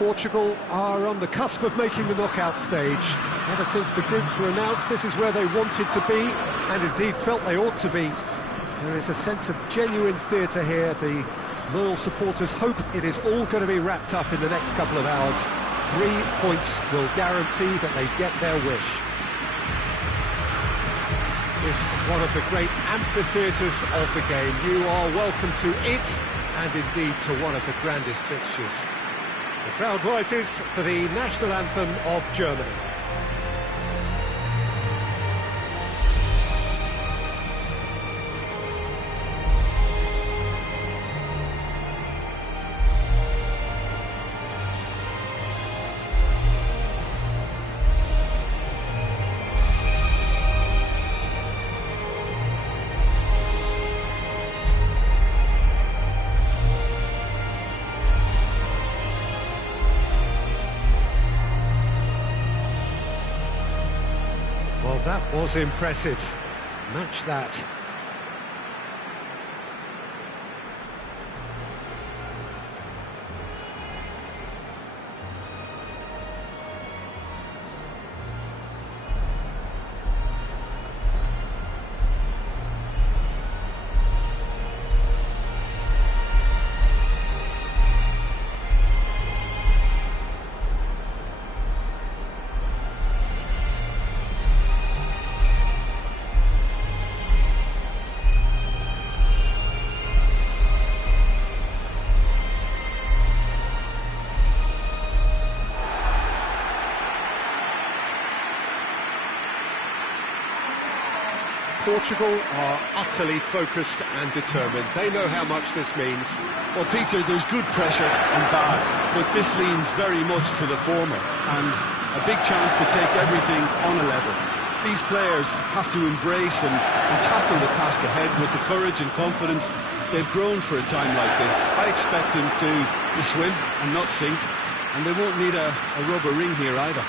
Portugal are on the cusp of making the knockout stage. Ever since the groups were announced, this is where they wanted to be, and indeed felt they ought to be. There is a sense of genuine theatre here. The loyal supporters hope it is all going to be wrapped up in the next couple of hours. 3 points will guarantee that they get their wish. This is one of the great amphitheatres of the game. You are welcome to it, and indeed to one of the grandest fixtures. The crowd rises for the national anthem of Germany. Well, that was impressive. Match that. Portugal are utterly focused and determined. They know how much this means. Well, Peter, there's good pressure and bad, but this leans very much to the former, and a big chance to take everything on a level. These players have to embrace and tackle the task ahead with the courage and confidence they've grown for a time like this. I expect them to swim and not sink, and they won't need a rubber ring here either.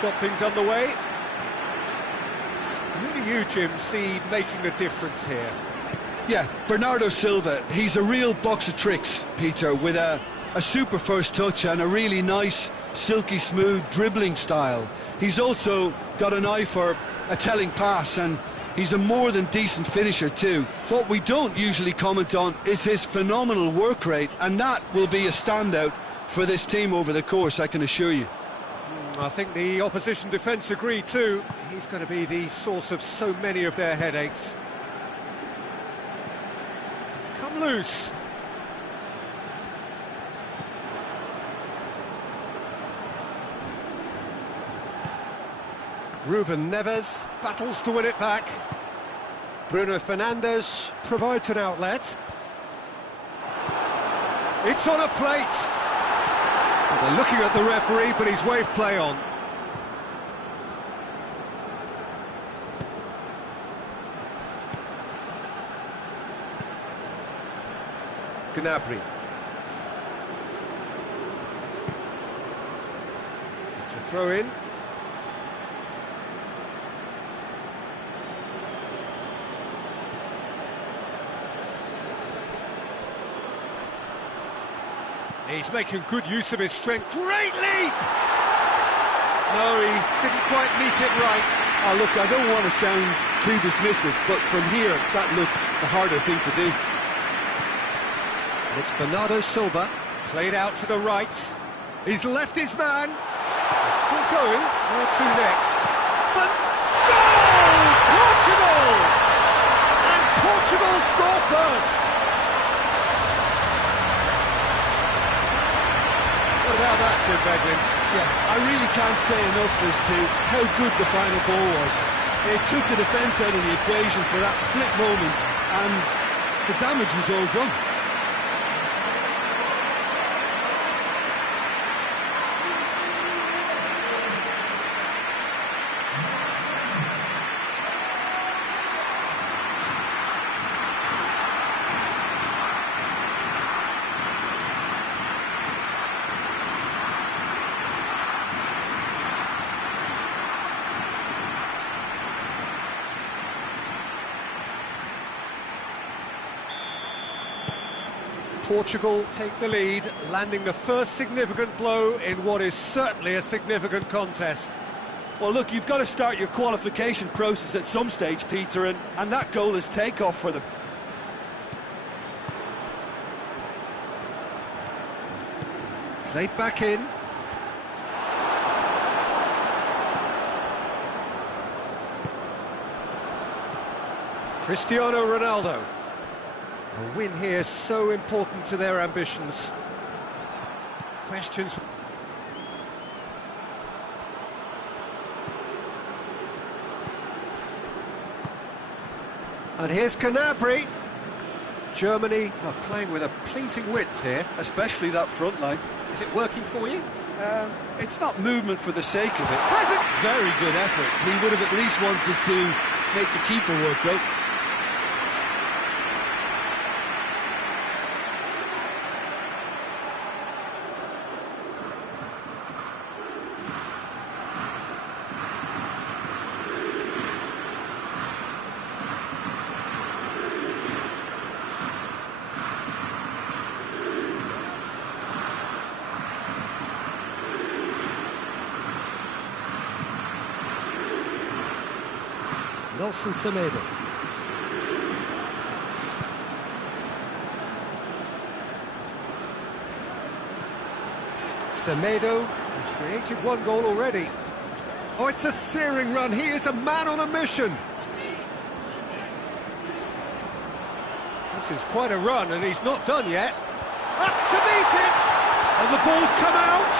Got things underway. Who do you, Jim, see making the difference here? Yeah, Bernardo Silva. He's a real box of tricks, Peter, with a super first touch and a really nice, silky smooth dribbling style. He's also got an eye for a telling pass, and he's a more than decent finisher too. What we don't usually comment on is his phenomenal work rate, and that will be a standout for this team over the course, I can assure you. I think the opposition defence agree too. He's going to be the source of so many of their headaches. He's come loose. Ruben Neves battles to win it back. Bruno Fernandes provides an outlet. It's on a plate. They're looking at the referee, but he's waved play on. Gnabry. It's a throw in. He's making good use of his strength. Great leap! No, he didn't quite meet it right. Oh, look, I don't want to sound too dismissive, but from here, that looked the harder thing to do. It's Bernardo Silva, played out to the right. He's left his man. He's still going. Where to next? But goal! Portugal! And Portugal score first. What about that, Jim Beglin? Yeah, I really can't say enough as to how good the final goal was. It took the defence out of the equation for that split moment, and the damage was all done. Portugal take the lead, landing the first significant blow in what is certainly a significant contest. Well, look, you've got to start your qualification process at some stage, Peter, and that goal is takeoff for them. Played back in. Cristiano Ronaldo. A win here so important to their ambitions. Questions. And here's Gnabry. Germany are playing with a pleasing width here. Especially that front line. Is it working for you? It's not movement for the sake of it. Has it? Very good effort. He would have at least wanted to make the keeper work, though. Nelson Semedo. Semedo has created one goal already. Oh, it's a searing run. He is a man on a mission. This is quite a run, and he's not done yet. Up to meet it! And the ball's come out!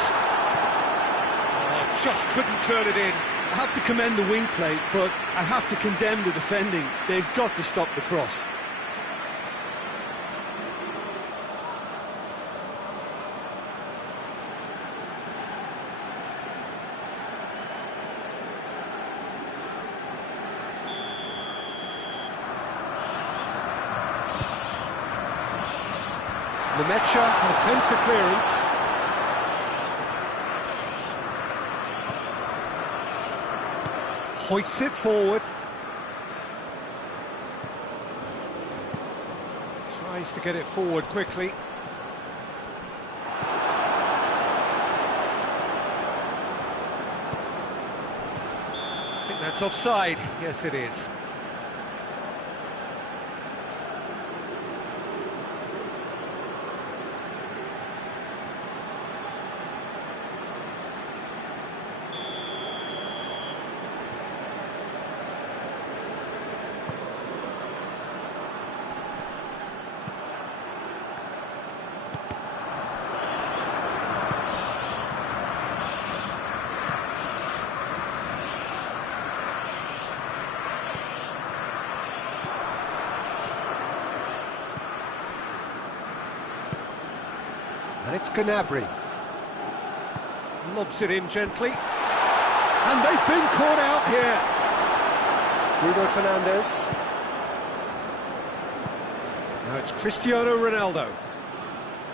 Oh, just couldn't turn it in. I have to commend the wing play, but I have to condemn the defending. They've got to stop the cross. Lemecha attempts a clearance. Hoists it forward. Tries to get it forward quickly. I think that's offside. Yes, it is. And it's Gnabry. Lobs it in gently. And they've been caught out here. Bruno Fernandes. Now it's Cristiano Ronaldo.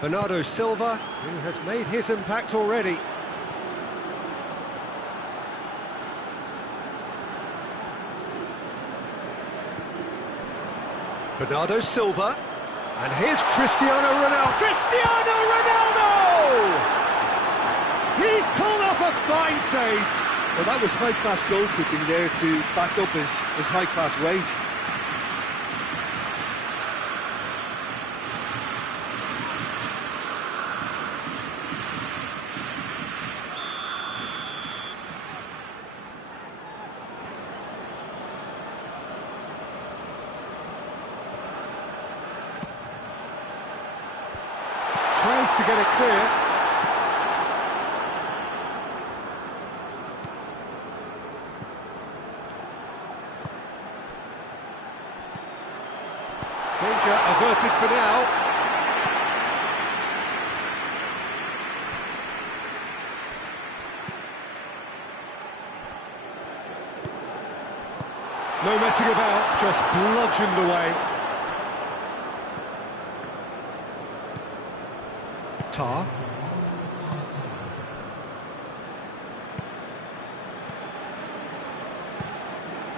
Bernardo Silva, who has made his impact already. Bernardo Silva. And here's Cristiano Ronaldo. Cristiano Ronaldo! He's pulled off a fine save. Well, that was high-class goalkeeping there to back up his high-class wage. Tries to get it clear. Danger averted for now. No messing about, just bludgeoned away. Tar.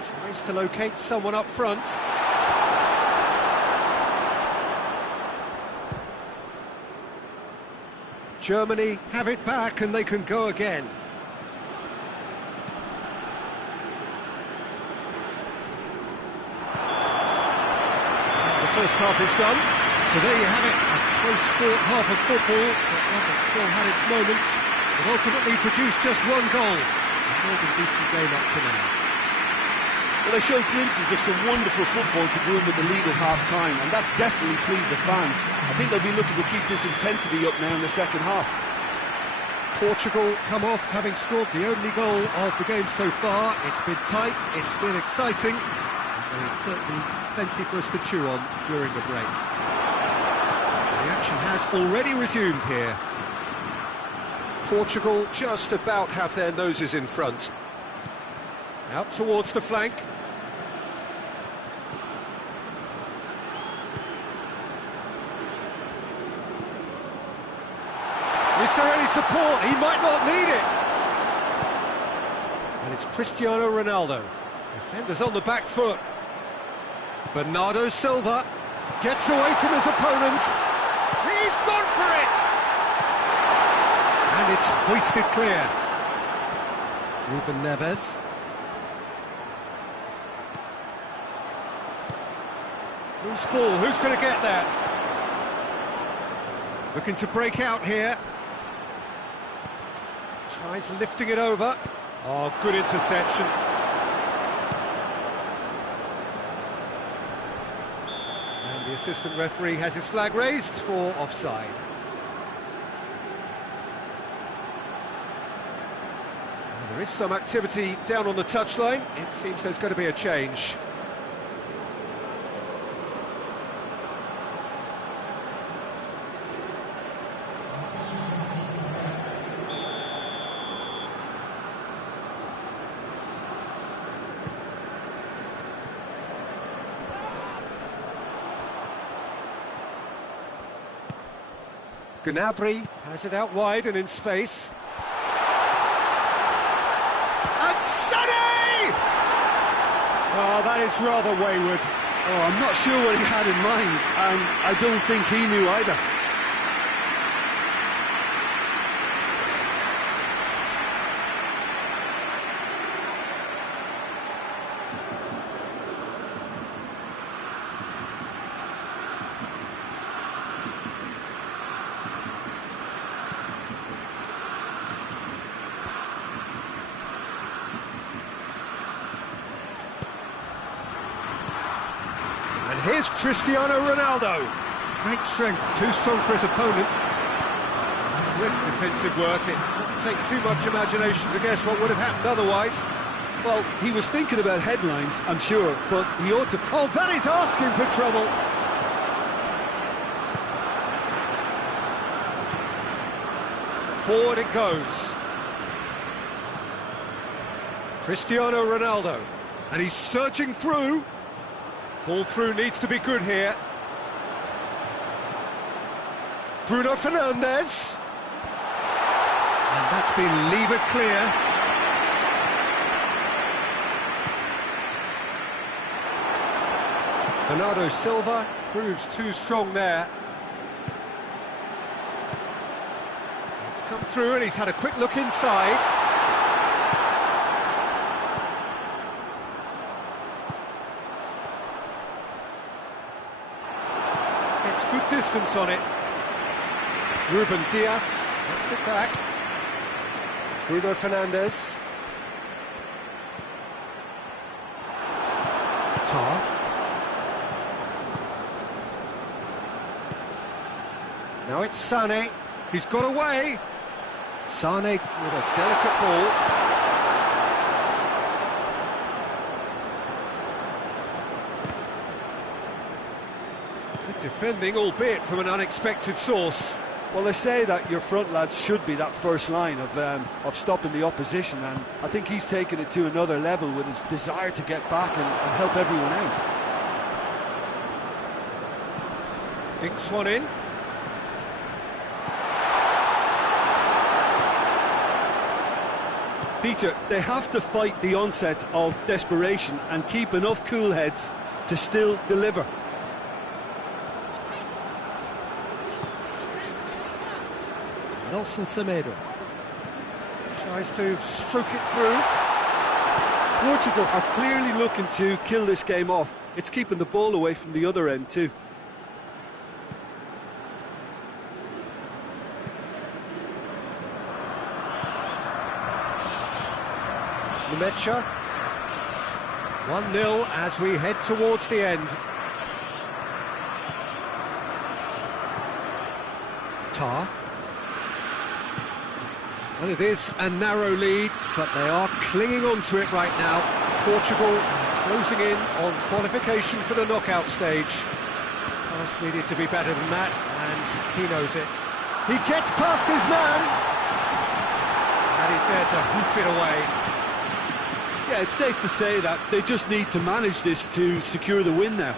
Tries to locate someone up front. Germany have it back and they can go again. The first half is done, so there you have it, a close-fought half of football, but one that still had its moments, but ultimately produced just one goal. A more than decent game up to now. Well, they showed glimpses of some wonderful football to go in with the lead at half-time, and that's definitely pleased the fans. I think they'll be looking to keep this intensity up now in the second half. Portugal come off having scored the only goal of the game so far. It's been tight, it's been exciting, and there's certainly plenty for us to chew on during the break. The action has already resumed here. Portugal just about have their noses in front. Out towards the flank. Is there any support? He might not need it. And it's Cristiano Ronaldo. Defenders on the back foot. Bernardo Silva gets away from his opponents. He's gone for it! And it's hoisted clear. Ruben Neves. Loose ball, who's going to get there? Looking to break out here. Tries lifting it over. Oh, good interception. And the assistant referee has his flag raised for offside. And there is some activity down on the touchline. It seems there's going to be a change. Gnabry has it out wide and in space. And Sané! Oh, that is rather wayward. Oh, I'm not sure what he had in mind, and I don't think he knew either. And here's Cristiano Ronaldo. Great strength, too strong for his opponent. It's great defensive work. It doesn't take too much imagination to guess what would have happened otherwise. Well, he was thinking about headlines, I'm sure, but he ought to... Oh, that is asking for trouble. Forward it goes. Cristiano Ronaldo. And he's surging through. Ball through needs to be good here. Bruno Fernandes. And that's been levered clear. Bernardo Silva proves too strong there. It's come through and he's had a quick look inside. Gets good distance on it. Ruben Dias gets it back. Bruno Fernandes. Tar. Now it's Sané. He's got away. Sané with a delicate ball. Good defending, albeit from an unexpected source. Well, they say that your front lads should be that first line of stopping the opposition, and I think he's taken it to another level with his desire to get back and help everyone out. Dinks one in. Peter, they have to fight the onset of desperation and keep enough cool heads to still deliver. Nelson Semedo tries to stroke it through. Portugal are clearly looking to kill this game off. It's keeping the ball away from the other end too. Numecha. 1-0 as we head towards the end. Tar. Well, it is a narrow lead, but they are clinging on to it right now. Portugal closing in on qualification for the knockout stage. Pass needed to be better than that, and he knows it. He gets past his man, and he's there to hoof it away. Yeah, it's safe to say that they just need to manage this to secure the win now.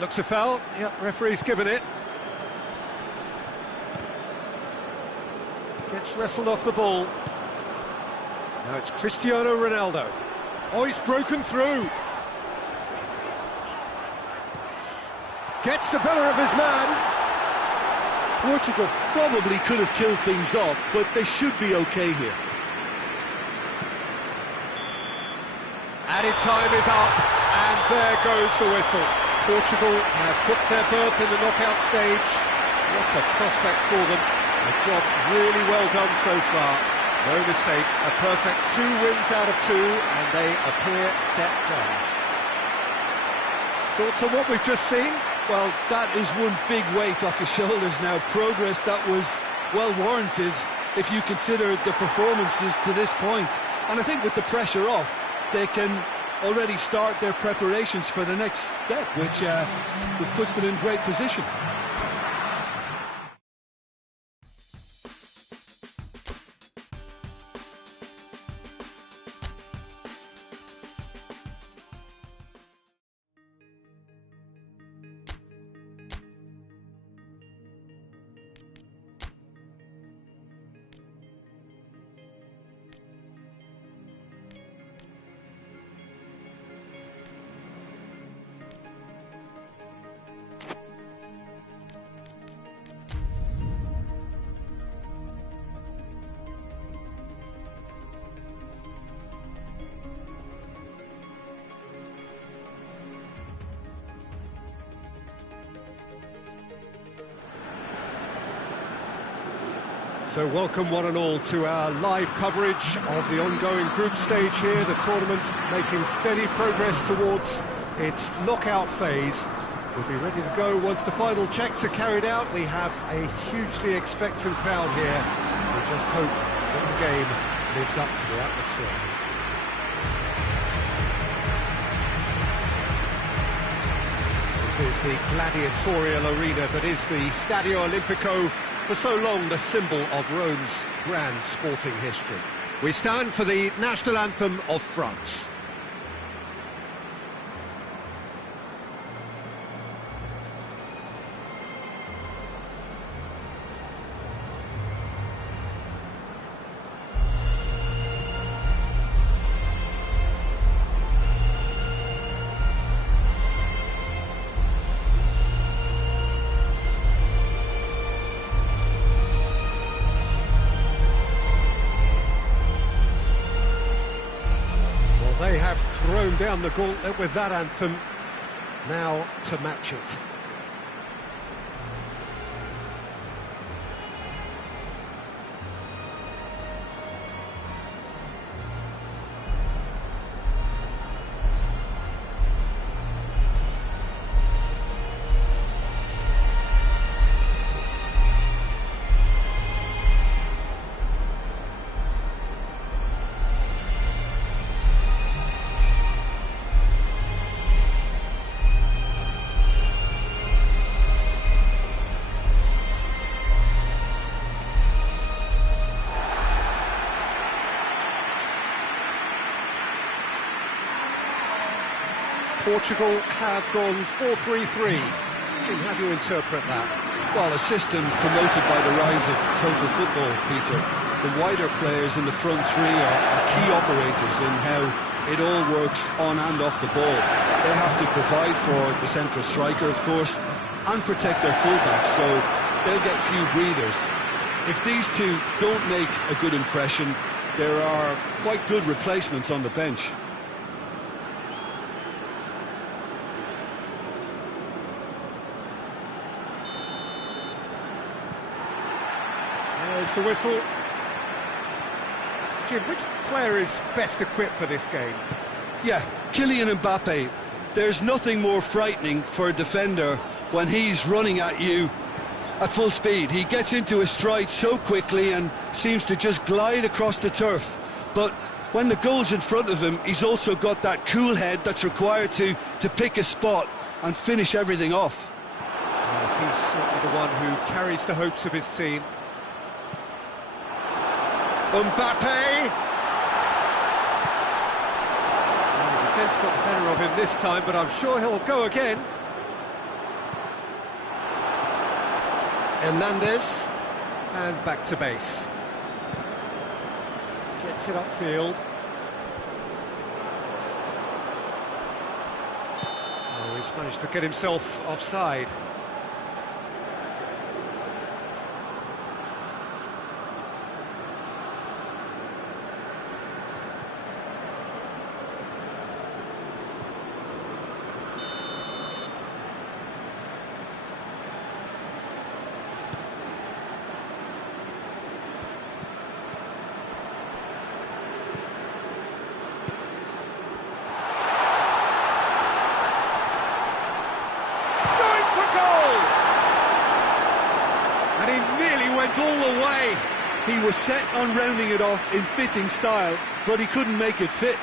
Looks a foul. Yep, referee's given it. Gets wrestled off the ball. Now it's Cristiano Ronaldo. Oh, he's broken through. Gets the better of his man. Portugal probably could have killed things off, but they should be okay here. Added time is up, and there goes the whistle. Portugal have booked their berth in the knockout stage. What a prospect for them. A job really well done so far. No mistake, a perfect 2 wins out of 2, and they appear set fair. Thoughts on what we've just seen? Well, that is one big weight off your shoulders now. Progress that was well warranted if you consider the performances to this point. And I think with the pressure off, they can already start their preparations for the next step, which puts them in great position. So welcome one and all to our live coverage of the ongoing group stage here. The tournament's making steady progress towards its knockout phase. We'll be ready to go once the final checks are carried out. We have a hugely expectant crowd here. We just hope that the game lives up to the atmosphere. This is the gladiatorial arena that is the Stadio Olimpico, for so long the symbol of Rome's grand sporting history. We stand for the national anthem of France. They have thrown down the gauntlet with that anthem. Now to match it. Portugal have gone 4-3-3. How do you interpret that? Well, a system promoted by the rise of total football, Peter. The wider players in the front three are key operators in how it all works on and off the ball. They have to provide for the central striker, of course, and protect their fullbacks, so they'll get few breathers. If these two don't make a good impression, there are quite good replacements on the bench. There's the whistle. Jim, which player is best equipped for this game? Yeah, Kylian Mbappe. There's nothing more frightening for a defender when he's running at you at full speed. He gets into his stride so quickly and seems to just glide across the turf. But when the goal's in front of him, he's also got that cool head that's required to pick a spot and finish everything off. Yes, he's certainly the one who carries the hopes of his team. Mbappe! Well, the defence got the better of him this time, but I'm sure he'll go again. Hernandez, and back to base. Gets it upfield. Oh, he's managed to get himself offside. And he nearly went all the way. He was set on rounding it off in fitting style, but he couldn't make it fit.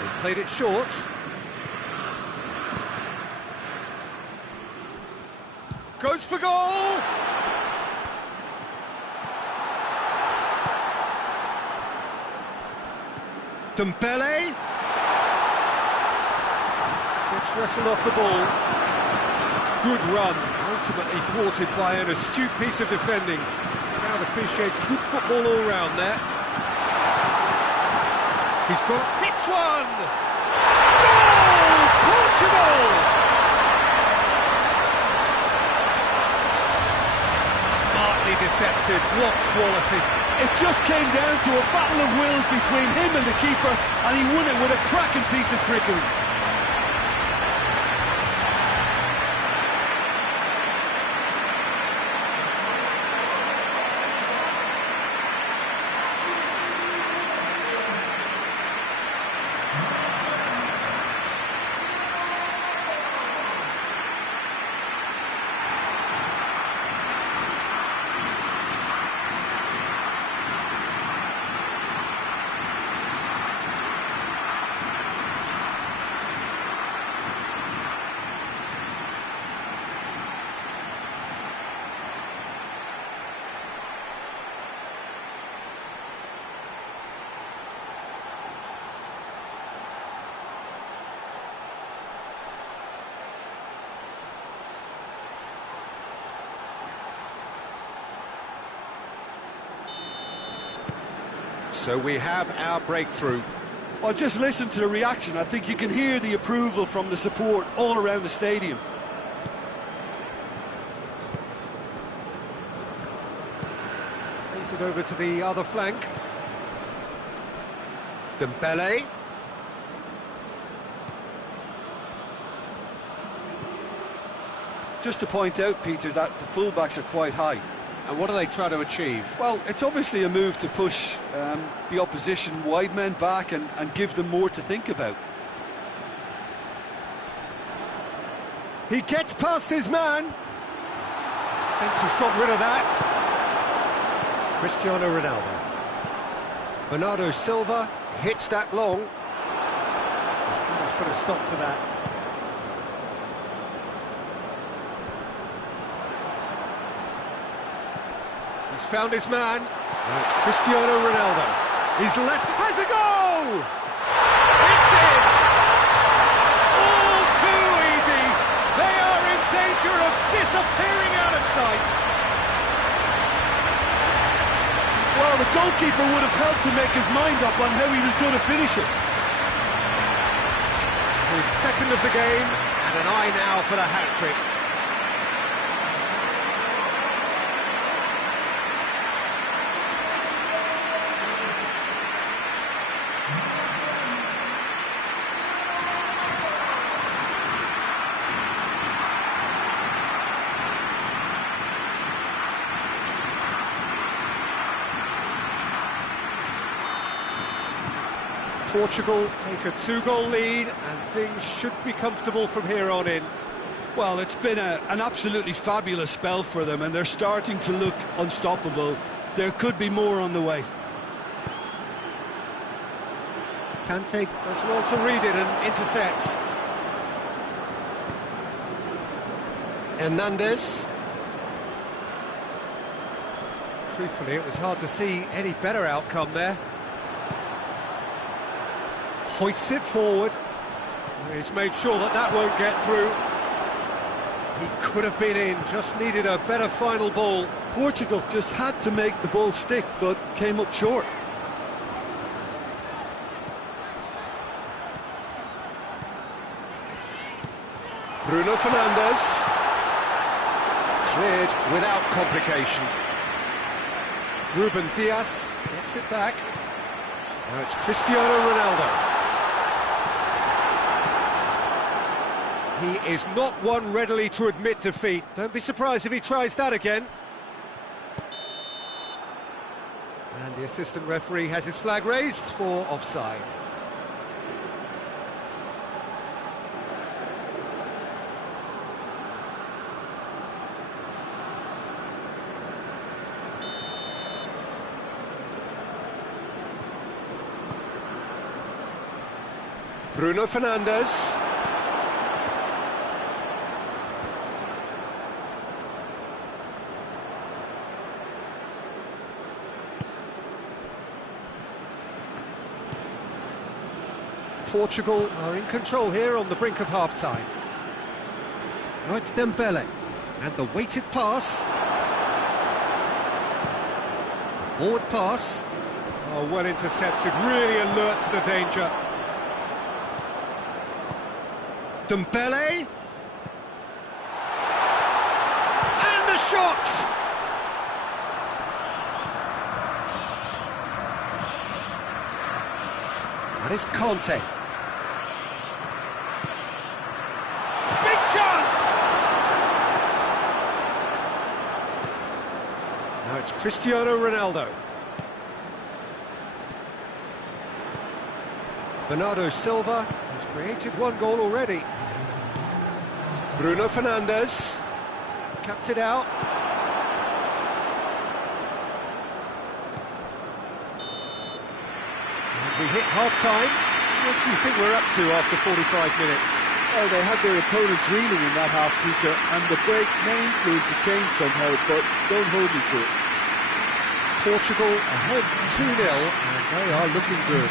They've played it short. Goes for goal! Dembele gets wrestled off the ball. Good run, ultimately thwarted by an astute piece of defending. The crowd appreciates good football all round there. He's got hits one. Goal! Portugal! Smartly deceptive. What quality! It just came down to a battle of wills between him and the keeper, and he won it with a cracking piece of trickery. So we have our breakthrough. Well, just listen to the reaction. I think you can hear the approval from the support all around the stadium. Plays it over to the other flank. Dembele. Just to point out, Peter, that the fullbacks are quite high. And what do they try to achieve? Well, it's obviously a move to push the opposition wide men back and give them more to think about. He gets past his man. Defence has got rid of that. Cristiano Ronaldo. Bernardo Silva hits that long. Let's put a stop to that. He's found his man. Now it's Cristiano Ronaldo. He's left, has a goal! It's in! All too easy. They are in danger of disappearing out of sight. Well, the goalkeeper would have helped to make his mind up on how he was going to finish it. His second of the game, and an eye now for the hat-trick. Portugal take a 2-goal lead, and things should be comfortable from here on in. Well, it's been an absolutely fabulous spell for them, and they're starting to look unstoppable. There could be more on the way. Kante does well to read it and intercepts. Hernandez. Truthfully, it was hard to see any better outcome there. Hoists it forward. He's made sure that that won't get through. He could have been in, just needed a better final ball. Portugal just had to make the ball stick, but came up short. Bruno Fernandes. Cleared without complication. Ruben Dias gets it back. Now it's Cristiano Ronaldo. He is not one readily to admit defeat. Don't be surprised if he tries that again. And the assistant referee has his flag raised for offside. Bruno Fernandes. Portugal are in control here on the brink of half-time. Now it's Dembele, and the weighted pass. Forward pass. Oh, well intercepted, really alert to the danger. Dembele. And the shot! That is Conte. Big chance! Now it's Cristiano Ronaldo. Bernardo Silva has created one goal already. Bruno Fernandes cuts it out. We hit half-time. What do you think we're up to after 45 minutes? Well, they had their opponents reeling in that half, Peter, and the break may influence a change somehow, but don't hold me to it. Portugal ahead 2-0, and they are looking good.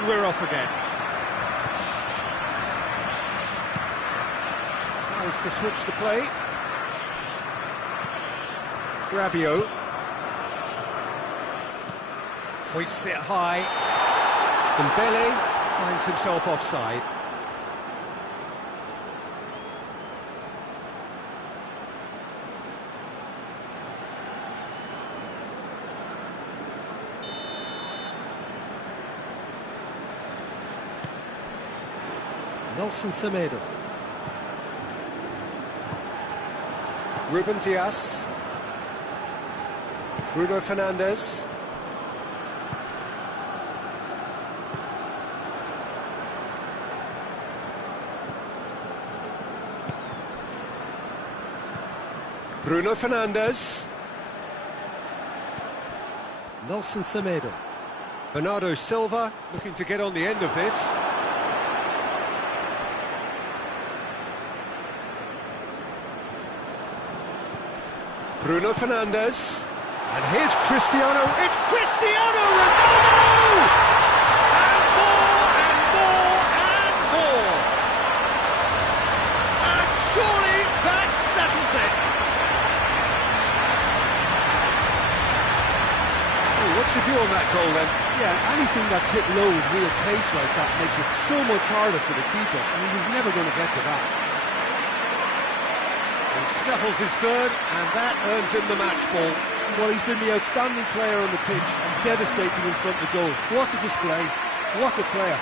And we're off again. Tries to switch the play. Rabiot. Hoists it high. Dembele finds himself offside. Nelson Semedo. Ruben Dias. Bruno Fernandes. Bruno Fernandes. Nelson Semedo. Bernardo Silva looking to get on the end of this. Bruno Fernandes. And here's Cristiano. It's Cristiano Ronaldo! And more and more and more. And surely that settles it. Oh, what's your view on that goal then? Yeah, anything that's hit low with real pace like that makes it so much harder for the keeper, and he was never going to get to that. He snuffles his third, and that earns him the match ball. Well, he's been the outstanding player on the pitch and devastating in front of goal. What a display, what a player.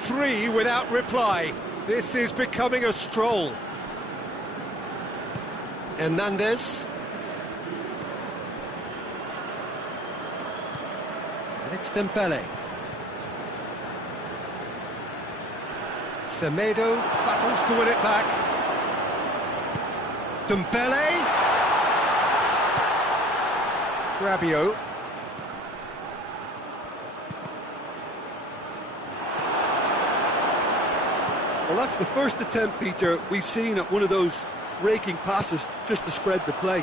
Three without reply. This is becoming a stroll. Hernandez. And it's Dembele. Semedo battles to win it back. Dembele. Rabiot. Well, that's the first attempt, Peter, we've seen at one of those raking passes just to spread the play.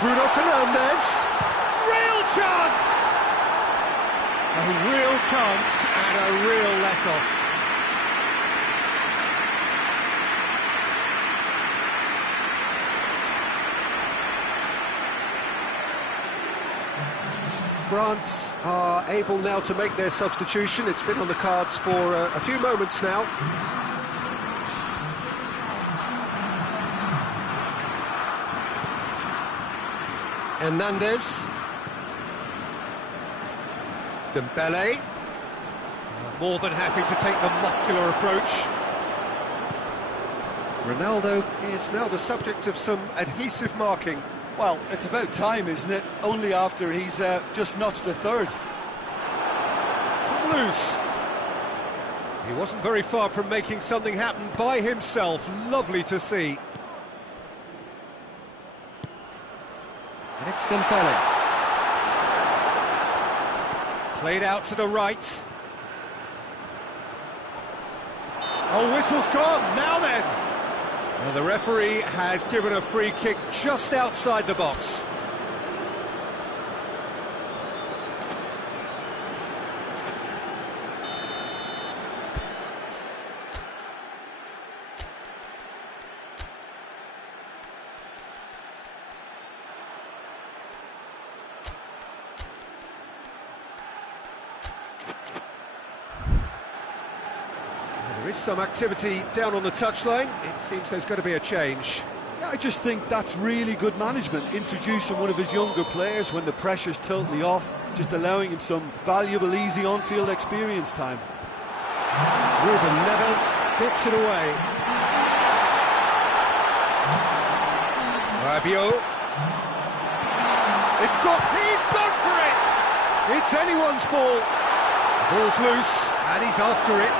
Bruno Fernandes. Real chance! A real chance and a real let-off. France are able now to make their substitution. It's been on the cards for a few moments now. Hernandez. Dembele. More than happy to take the muscular approach. Ronaldo is now the subject of some adhesive marking. Well, it's about time, isn't it? Only after he's just notched a third. It's come loose. He wasn't very far from making something happen by himself. Lovely to see. And it's Dembele. Played out to the right. Oh, whistle's gone. Now then. Well, the referee has given a free kick just outside the box. There is some activity down on the touchline. It seems there's going to be a change. Yeah, I just think that's really good management, introducing one of his younger players when the pressure's totally off, just allowing him some valuable, easy on-field experience time. Ruben Neves gets it away. Rabiot. He's gone for it! It's anyone's ball. Ball's loose, and he's after it.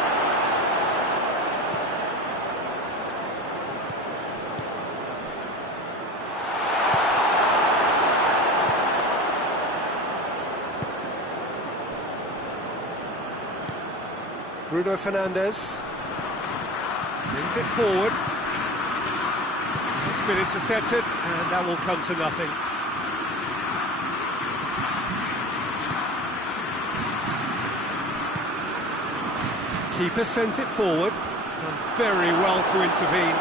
Bruno Fernandes brings it forward. It's been intercepted, and that will come to nothing. Keeper sends it forward. Done very well to intervene.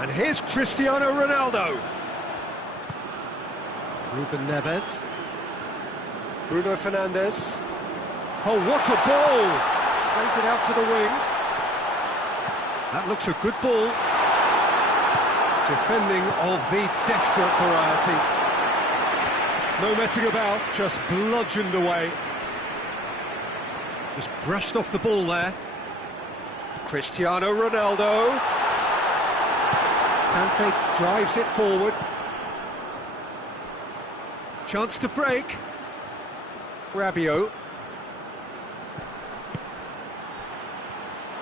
And here's Cristiano Ronaldo. Ruben Neves. Bruno Fernandes. Oh, what a ball! Plays it out to the wing. That looks a good ball. Defending of the desperate variety. No messing about, just bludgeoned away. Just brushed off the ball there. Cristiano Ronaldo. Kante drives it forward. Chance to break. Rabiot.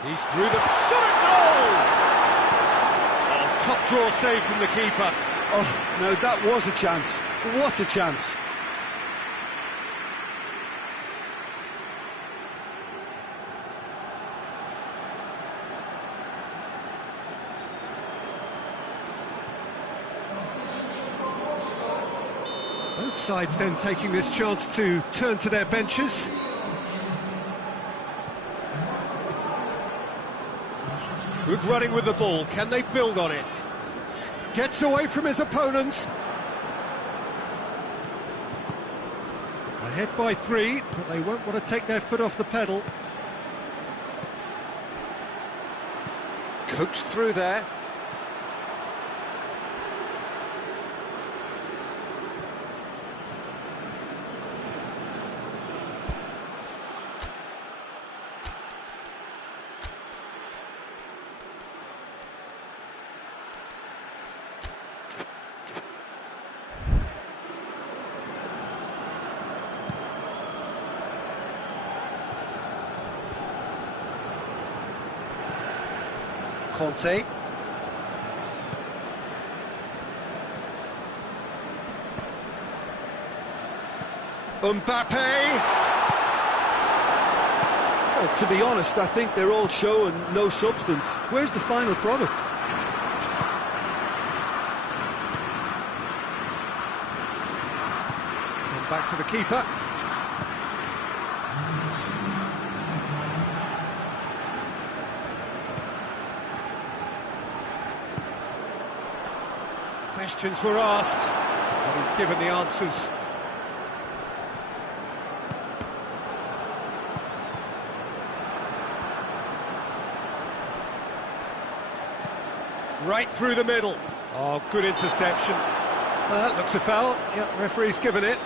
He's through the... Shot at goal! Oh, top draw save from the keeper. Oh, no, that was a chance. What a chance. Both sides then taking this chance to turn to their benches. Good running with the ball, can they build on it? Gets away from his opponents. Ahead by 3, but they won't want to take their foot off the pedal. Coaxed through there. Conte. Mbappe. Well, to be honest, I think they're all show and no substance. Where's the final product? Come back to the keeper. Questions were asked, and he's given the answers. Right through the middle. Oh, good interception. That looks a foul. Yep, referee's given it.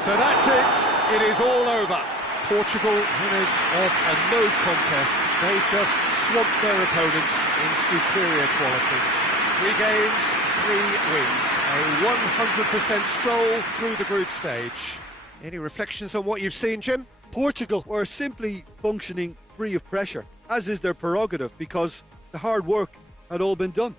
So that's it, it is all over. Portugal, winners of a no contest. They just swamped their opponents in superior quality. 3 games, 3 wins. A 100% stroll through the group stage. Any reflections on what you've seen, Jim? Portugal were simply functioning free of pressure, as is their prerogative, because the hard work had all been done.